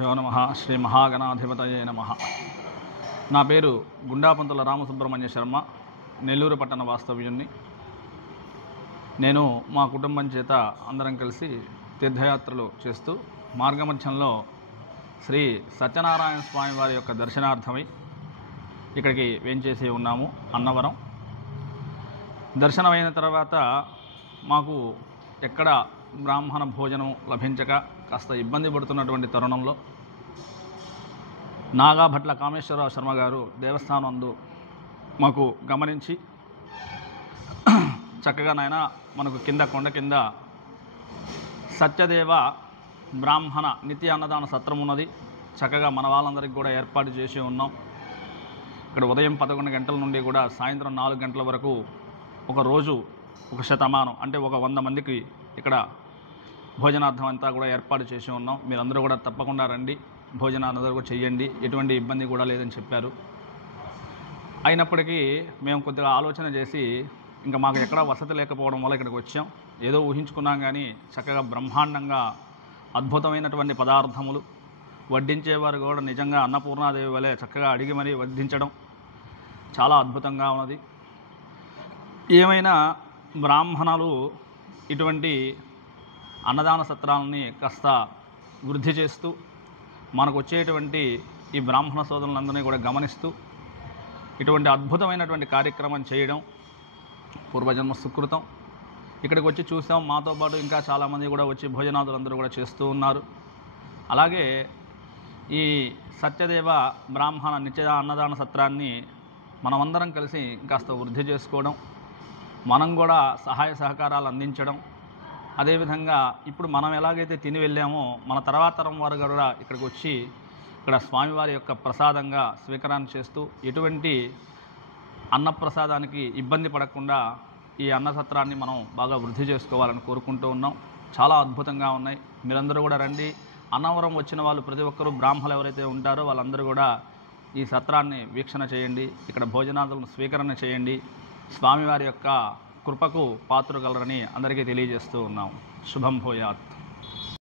నమః శ్రీ మహాగణాధిపతయే నమః. నా పేరు గుండాపంతుల రామసుబ్రహ్మణ్య శర్మ, నెల్లూరు పట్టణ వాస్తవ్యుణ్ణి. నేను మా కుటుంబం చేత అందరం కలిసి తీర్థయాత్రలు చేస్తూ మార్గమధ్యంలో శ్రీ సత్యనారాయణ స్వామి వారి యొక్క దర్శనార్థమై ఇక్కడికి వేంచేసి ఉన్నాము. అన్నవరం దర్శనమైన తర్వాత మాకు ఎక్కడ బ్రాహ్మణ భోజనం లభించక కాస్త ఇబ్బంది పడుతున్నటువంటి తరుణంలో నాగాభట్ల కామేశ్వరరావు శర్మ గారు దేవస్థానం నందు మాకు గమనించి చక్కగా నాయన మనకు కింద కొండ కింద సత్యదేవ బ్రాహ్మణ నిత్య అన్నదాన సత్రం ఉన్నది, చక్కగా మన వాళ్ళందరికీ కూడా ఏర్పాటు చేసి ఉన్నాం. ఇక్కడ ఉదయం 11 గంటల నుండి కూడా సాయంత్రం 4 గంటల వరకు ఒక రోజు ఒక శతమానం అంటే ఒక 100 మందికి ఇక్కడ భోజనార్థం అంతా కూడా ఏర్పాటు చేసి ఉన్నాం. మీరందరూ కూడా తప్పకుండా రండి, భోజనాన్ని కూడా చెయ్యండి, ఎటువంటి ఇబ్బంది కూడా లేదని చెప్పారు. అయినప్పటికీ మేము కొద్దిగా ఆలోచన చేసి ఇంకా మాకు ఎక్కడా వసతి లేకపోవడం వల్ల ఇక్కడికి వచ్చాం. ఏదో ఊహించుకున్నాం కానీ చక్కగా బ్రహ్మాండంగా అద్భుతమైనటువంటి పదార్థములు వడ్డించేవారు కూడా నిజంగా అన్నపూర్ణాదేవి వలె చక్కగా అడిగి మరీ వడ్డించడం చాలా అద్భుతంగా ఉన్నది. ఏమైనా బ్రాహ్మణులు ఇటువంటి అన్నదాన సత్రాలని కాస్త వృద్ధి చేస్తూ మనకు వచ్చేటువంటి ఈ బ్రాహ్మణ సోదరులందరినీ కూడా గమనిస్తూ ఇటువంటి అద్భుతమైనటువంటి కార్యక్రమం చేయడం పూర్వజన్మ సుకృతం. ఇక్కడికి వచ్చి చూసాం, మాతో పాటు ఇంకా చాలామంది కూడా వచ్చి భోజనాదులందరూ కూడా చేస్తూ ఉన్నారు. అలాగే ఈ సత్యదేవ బ్రాహ్మణ నిత్య అన్నదాన సత్రాన్ని మనమందరం కలిసి కాస్త వృద్ధి చేసుకోవడం, మనం కూడా సహాయ సహకారాలు అందించడం, అదేవిధంగా ఇప్పుడు మనం ఎలాగైతే తిని వెళ్ళామో మన తర్వాత తరం వారు కూడా ఇక్కడికి వచ్చి ఇక్కడ స్వామివారి యొక్క ప్రసాదంగా స్వీకారం చేస్తూ ఎటువంటి అన్నప్రసాదానికి ఇబ్బంది పడకుండా ఈ అన్నసత్రాన్ని మనం బాగా వృద్ధి చేసుకోవాలని కోరుకుంటూ ఉన్నాం. చాలా అద్భుతంగా ఉన్నాయి. మీరందరూ కూడా రండి. అన్నవరం వచ్చిన వాళ్ళు ప్రతి ఒక్కరూ బ్రాహ్మణులు ఎవరైతే ఉంటారో వాళ్ళందరూ కూడా ఈ సత్రాన్ని వీక్షణ చేయండి, ఇక్కడ భోజనాదులను స్వీకరణ చేయండి, స్వామివారి యొక్క కృపకు పాత్రగలరని అందరికీ తెలియజేస్తూ ఉన్నాం. శుభం భూయాత్.